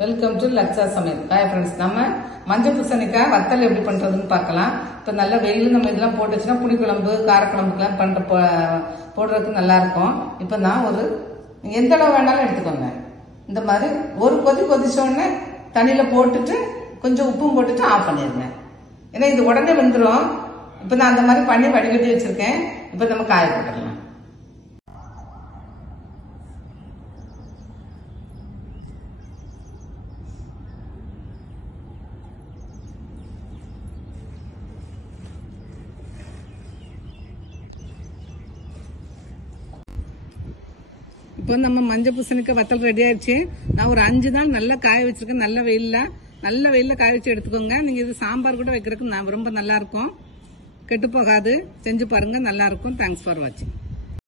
Welcome to Laksha சமையல். Hi friends, நம்ம மஞ்சள் பூசணிக்காய் வத்தல் எப்படி பண்றதுன்னு பார்க்கலாம். இப்போ நல்ல வெயில் நம்ம இதெல்லாம் போட்டுச்சுன்னா புளிக்குழம்பு காரக்குழம்புக்கெல்லாம் போடுறதுக்கு நல்லா இருக்கும். இப்போ நான் எந்த அளவு வேணாலும் எடுத்துக்கோங்க. இந்த மாதிரி ஒரு கொதிச்ச உடனே தண்ணியில போட்டுட்டு கொஞ்சம் உப்பும் போட்டுட்டு ஆஃப் பண்ணிடுங்க. ஏன்னா இது உடனே வெந்துடும். இப்போ நான் அந்த மாதிரி பண்ணி வடிகட்டி வச்சிருக்கேன். இப்போ நம்ம காய போட்டுக்கலாம். இப்போ நம்ம மஞ்சள் பூசணிக்காய் வத்தல் ரெடி ஆயிடுச்சு. நான் ஒரு 5 நாள் நல்லா காய வச்சிருக்கேன். நல்ல வெயில்ல காய வச்சு எடுத்துக்கோங்க. நீங்க இது சாம்பார் கூட வைக்கிறதுக்கு ரொம்ப நல்லா இருக்கும். கெட்டு போகாது. செஞ்சு பாருங்க, நல்லா இருக்கும். தேங்க்ஸ் ஃபார் வாட்சிங்.